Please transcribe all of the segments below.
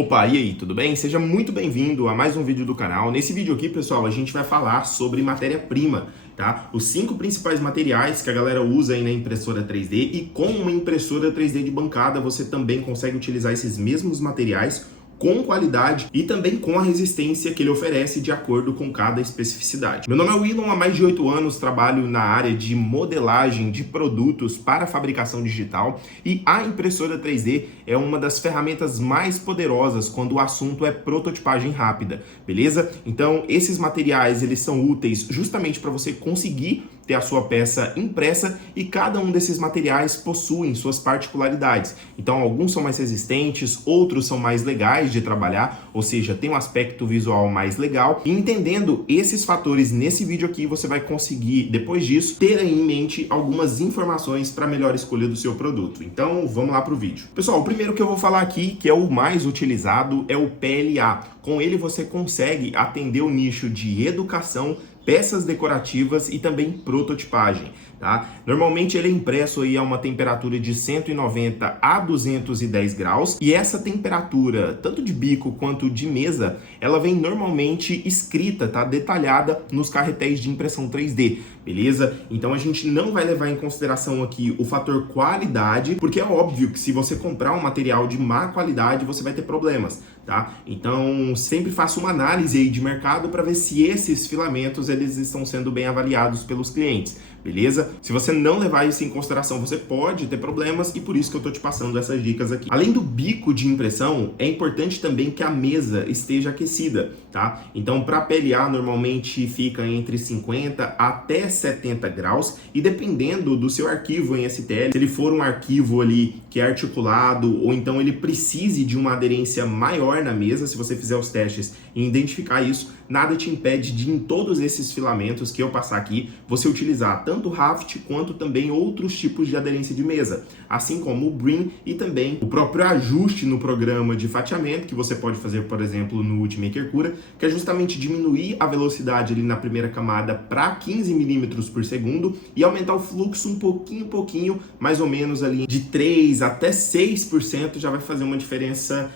Opa, e aí, tudo bem? Seja muito bem-vindo a mais um vídeo do canal. Nesse vídeo aqui, pessoal, a gente vai falar sobre matéria-prima, tá? Os 5 principais materiais que a galera usa aí na impressora 3D e com uma impressora 3D de bancada você também consegue utilizar esses mesmos materiais com qualidade e também com a resistência que ele oferece de acordo com cada especificidade. Meu nome é Willon, há mais de 8 anos trabalho na área de modelagem de produtos para fabricação digital e a impressora 3D é uma das ferramentas mais poderosas quando o assunto é prototipagem rápida, beleza? Então, esses materiais eles são úteis justamente para você conseguir ter a sua peça impressa e cada um desses materiais possuem suas particularidades. Então, alguns são mais resistentes, outros são mais legais de trabalhar, ou seja, tem um aspecto visual mais legal. E entendendo esses fatores nesse vídeo aqui, você vai conseguir, depois disso, ter aí em mente algumas informações para melhor escolha do seu produto. Então, vamos lá para o vídeo. Pessoal, o primeiro que eu vou falar aqui, que é o mais utilizado, é o PLA. Com ele você consegue atender o nicho de educação, peças decorativas e também prototipagem, tá? Normalmente ele é impresso aí a uma temperatura de 190 a 210 graus e essa temperatura, tanto de bico quanto de mesa, ela vem normalmente escrita, tá? Detalhada nos carretéis de impressão 3D, beleza? Então a gente não vai levar em consideração aqui o fator qualidade, porque é óbvio que se você comprar um material de má qualidade, você vai ter problemas, tá? Então sempre faça uma análise aí de mercado para ver se esses filamentos eles estão sendo bem avaliados pelos clientes, beleza? Se você não levar isso em consideração, você pode ter problemas e por isso que eu tô te passando essas dicas aqui. Além do bico de impressão, é importante também que a mesa esteja aquecida, tá? Então, para PLA, normalmente fica entre 50 até 70 graus e dependendo do seu arquivo em STL, se ele for um arquivo ali que é articulado ou então ele precise de uma aderência maior na mesa, se você fizer os testes e identificar isso, nada te impede de, em todos esses filamentos que eu passar aqui, você utilizar tanto o Raft quanto também outros tipos de aderência de mesa, assim como o Brim e também o próprio ajuste no programa de fatiamento, que você pode fazer, por exemplo, no Ultimaker Cura, que é justamente diminuir a velocidade ali na primeira camada para 15 milímetros por segundo e aumentar o fluxo um pouquinho, mais ou menos ali de 3 até 6% já vai fazer uma diferença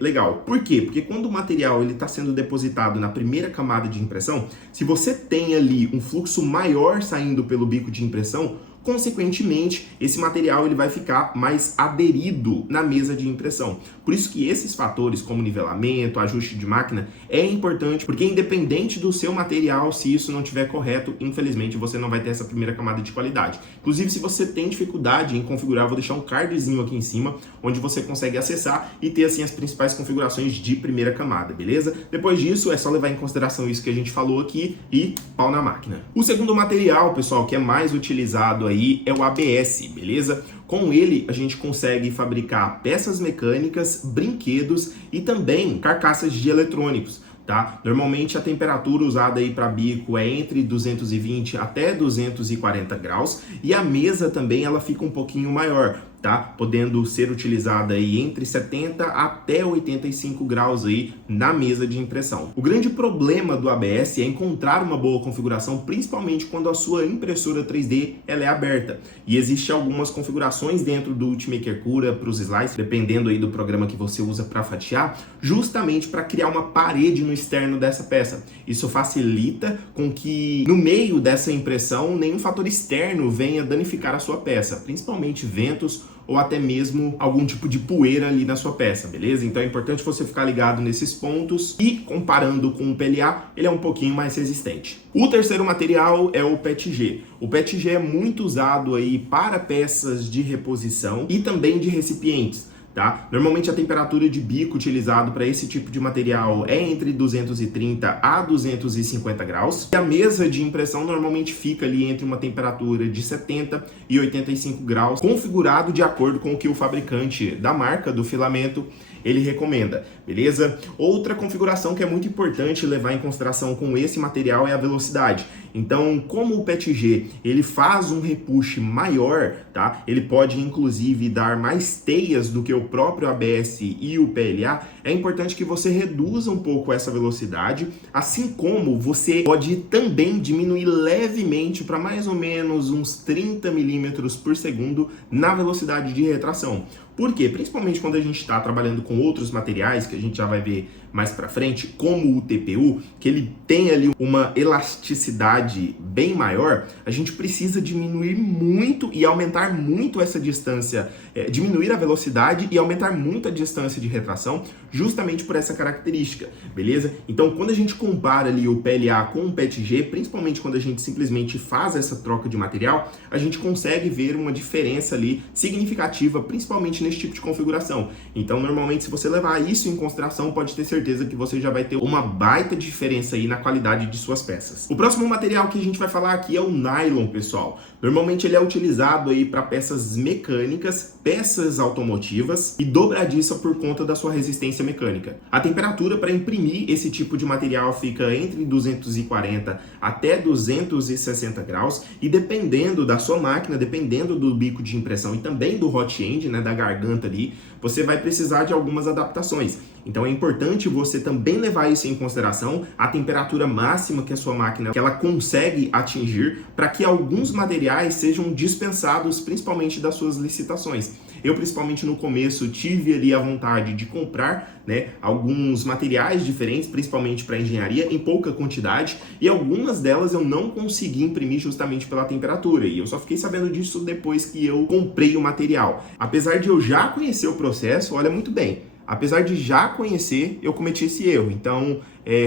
legal. Por quê? Porque quando o material ele está sendo depositado na primeira camada de impressão, se você tem ali um fluxo maior saindo pelo bico de impressão, consequentemente, esse material ele vai ficar mais aderido na mesa de impressão. Por isso que esses fatores, como nivelamento, ajuste de máquina, é importante, porque independente do seu material, se isso não estiver correto, infelizmente você não vai ter essa primeira camada de qualidade. Inclusive, se você tem dificuldade em configurar, eu vou deixar um cardzinho aqui em cima, onde você consegue acessar e ter assim as principais configurações de primeira camada, beleza? Depois disso, é só levar em consideração isso que a gente falou aqui e pau na máquina. O segundo material, pessoal, que é mais utilizado aí é o ABS, beleza? Com ele a gente consegue fabricar peças mecânicas, brinquedos e também carcaças de eletrônicos, tá? Normalmente a temperatura usada aí para bico é entre 220 até 240 graus e a mesa também ela fica um pouquinho maior, tá? Podendo ser utilizada aí entre 70 até 85 graus aí na mesa de impressão. O grande problema do ABS é encontrar uma boa configuração, principalmente quando a sua impressora 3D ela é aberta. E existe algumas configurações dentro do Ultimaker Cura para os slices, dependendo aí do programa que você usa para fatiar, justamente para criar uma parede no externo dessa peça. Isso facilita com que no meio dessa impressão nenhum fator externo venha danificar a sua peça, principalmente ventos ou até mesmo algum tipo de poeira ali na sua peça, beleza? Então é importante você ficar ligado nesses pontos e comparando com o PLA, ele é um pouquinho mais resistente. O terceiro material é o PETG. O PETG é muito usado aí para peças de reposição e também de recipientes, tá? Normalmente a temperatura de bico utilizado para esse tipo de material é entre 230 a 250 graus. E a mesa de impressão normalmente fica ali entre uma temperatura de 70 e 85 graus, configurado de acordo com o que o fabricante da marca do filamento ele recomenda, beleza? Outra configuração que é muito importante levar em consideração com esse material é a velocidade. Então, como o PETG ele faz um repuxe maior, tá? Ele pode inclusive dar mais teias do que o próprio ABS e o PLA. É importante que você reduza um pouco essa velocidade, assim como você pode também diminuir levemente para mais ou menos uns 30 milímetros por segundo na velocidade de retração. Por quê? Principalmente quando a gente está trabalhando com outros materiais, que a gente já vai ver mais para frente, como o TPU, que ele tem ali uma elasticidade bem maior, a gente precisa diminuir muito e aumentar muito essa distância, diminuir a velocidade e aumentar muito a distância de retração, justamente por essa característica, beleza? Então, quando a gente compara ali o PLA com o PETG, principalmente quando a gente simplesmente faz essa troca de material, a gente consegue ver uma diferença ali significativa, principalmente nesse tipo de configuração. Então, normalmente, se você levar isso em consideração, pode ter certeza que você já vai ter uma baita diferença aí na qualidade de suas peças. O próximo material que a gente vai falar aqui é o nylon, pessoal. Normalmente ele é utilizado aí para peças mecânicas, peças automotivas e dobradiça por conta da sua resistência mecânica. A temperatura para imprimir esse tipo de material fica entre 240 até 260 graus e dependendo da sua máquina, dependendo do bico de impressão e também do hot end, né, da garganta ali, você vai precisar de algumas adaptações. Então é importante você também levar isso em consideração, a temperatura máxima que a sua máquina que ela consegue atingir, para que alguns materiais sejam dispensados, principalmente das suas licitações. Eu, principalmente no começo, tive ali a vontade de comprar, né, alguns materiais diferentes, principalmente para engenharia, em pouca quantidade, e algumas delas eu não consegui imprimir justamente pela temperatura, e eu só fiquei sabendo disso depois que eu comprei o material. Apesar de eu já conhecer o processo, olha muito bem, apesar de já conhecer, eu cometi esse erro. Então,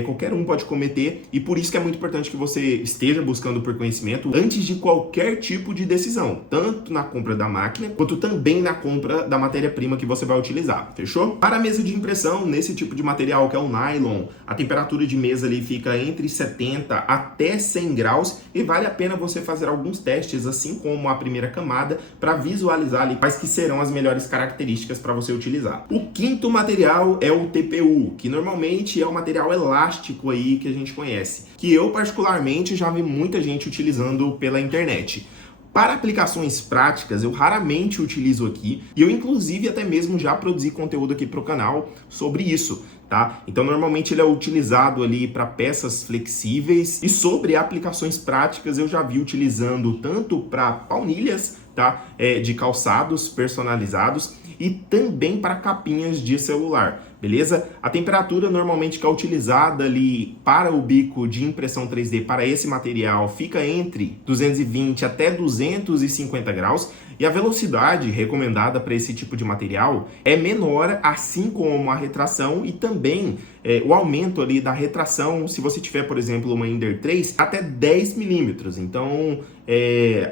qualquer um pode cometer e por isso que é muito importante que você esteja buscando por conhecimento antes de qualquer tipo de decisão, tanto na compra da máquina, quanto também na compra da matéria-prima que você vai utilizar, fechou? Para a mesa de impressão, nesse tipo de material que é o nylon, a temperatura de mesa ali fica entre 70 até 100 graus e vale a pena você fazer alguns testes, assim como a primeira camada, para visualizar ali quais que serão as melhores características para você utilizar. O quinto material é o TPU, que normalmente é o material elástico aí que a gente conhece, que eu particularmente já vi muita gente utilizando pela internet. Para aplicações práticas, eu raramente utilizo aqui e eu inclusive até mesmo já produzi conteúdo aqui para o canal sobre isso, tá? Então normalmente ele é utilizado ali para peças flexíveis e sobre aplicações práticas eu já vi utilizando tanto para baunilhas, tá? De calçados personalizados e também para capinhas de celular, beleza? A temperatura normalmente que é utilizada ali para o bico de impressão 3D para esse material fica entre 220 até 250 graus e a velocidade recomendada para esse tipo de material é menor, assim como a retração e também o aumento ali da retração, se você tiver, por exemplo, uma Ender 3, até 10 milímetros. Então,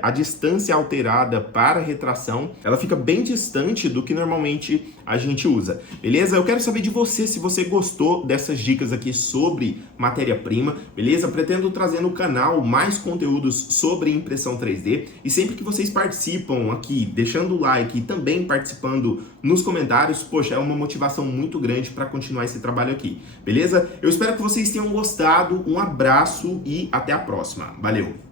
a distância alterada para a retração, ela fica bem distante do que normalmente a gente usa, beleza? Eu quero saber de você, se você gostou dessas dicas aqui sobre matéria-prima, beleza? Pretendo trazer no canal mais conteúdos sobre impressão 3D e sempre que vocês participam aqui, deixando o like e também participando nos comentários, poxa, é uma motivação muito grande para continuar esse trabalho aqui, beleza? Eu espero que vocês tenham gostado, um abraço e até a próxima. Valeu!